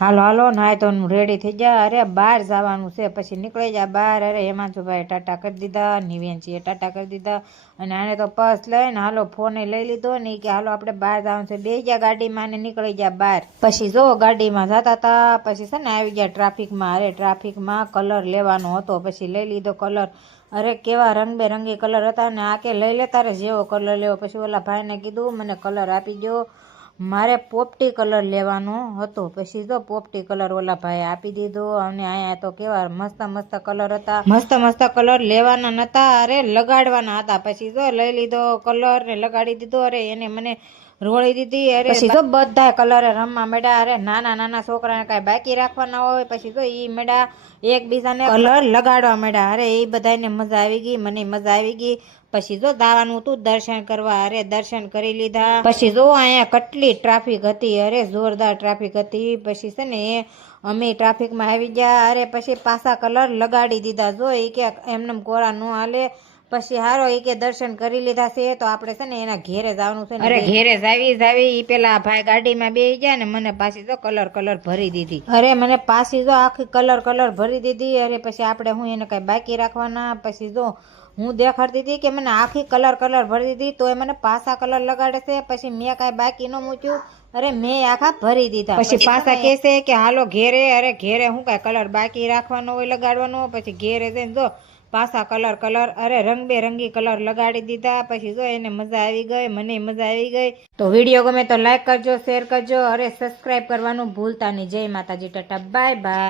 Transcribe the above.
હાલો હાલો નાય તો રેડી થઈ જા. અરે બહાર જવાનું છે, પછી નીકળી જા બહાર. અરે હિમાંશુભાઈ ટાટા કરી દીધા, નિવેનજીએ ટાટા કરી દીધા, અને આને તો પર્સ લઈને હાલો ફોને લઈ લીધો ને કે હાલો આપણે બહાર જવાનું છે. બે ગયા ગાડીમાં ને નીકળી ગયા બહાર. પછી જો ગાડીમાં જતા હતા, પછી છે ને આવી ગયા ટ્રાફિકમાં. અરે ટ્રાફિકમાં કલર લેવાનો હતો, પછી લઈ લીધો કલર. અરે કેવા રંગબેરંગી કલર હતા ને આ કે લઈ લે તારે જેવો કલર લેવો. પછી ઓલા ભાઈને કીધું મને કલર આપી દો, મારે પોપટી કલર લેવાનો હતો. પછી તો પોપટી કલર ઓલા ભાઈ આપી દીધો. અને અહીંયા તો કેવા મસ્ત મસ્ત કલર હતા, મસ્ત મસ્ત કલર લેવાના નતા, અરે લગાડવાના હતા. પછી તો લઈ લીધો કલર ને લગાડી દીધો. અરે એને મને રોળી દીધી. અરે પછી તો બધા કલર રમવા મેળા. અરે નાના નાના છોકરાને કાંઈ બાકી રાખવાના હોય, પછી તો ઈ મેળા એકબીજાને કલર લગાડવા મેળા. અરે એ બધાને મજા આવી ગઈ, મને મજા આવી ગઈ. પછી જો દાવાનું હતું દર્શન કરવા. અરે દર્શન કરી લીધા. પછી જો અહીંયા કેટલી ટ્રાફિક હતી, અરે જોરદાર ટ્રાફિક હતી. પછી છે ને અમે ટ્રાફિકમાં આવી ગયા. અરે પછી પાછા કલર લગાડી દીધા. જો એ કે એમને કોરા ન હાલે. પછી હારો એ કે દર્શન કરી લીધા છે તો આપણે છે ને એના ઘેરે જવાનું છે. અરે ઘેરે જાવી ઈ પેલા ભાઈ ગાડીમાં બેસી ગયા ને મને પાછી તો કલર ભરી દીધી. અરે મને પાછી જો આખી કલર ભરી દીધી. અરે પછી આપણે હું એને કઈ બાકી રાખવાના. પછી જો હું દેખાડતી હતી કે મને આખી કલર ભરી દીધી, તો એ મને પાછા કલર લગાડે છે. પછી મેં કાંઈ બાકી ન મૂક્યું. અરે મેં આખા ભરી દીધા. પછી પાછા કહેશે કે હાલો ઘેરે. અરે ઘેરે હું કાંઈ કલર બાકી રાખવાનો હોય લગાડવાનો. પછી ઘેરે જઈને જો પાછા કલર અરે રંગબેરંગી કલર લગાડી દીધા. પછી જો એને મજા આવી ગઈ, મને મજા આવી ગઈ. તો વિડીયો ગમે તો લાઈક કરજો, શેર કરજો, અરે સબસ્ક્રાઈબ કરવાનું ભૂલતા નહીં. જય માતાજી, ટાટા બાય બાય.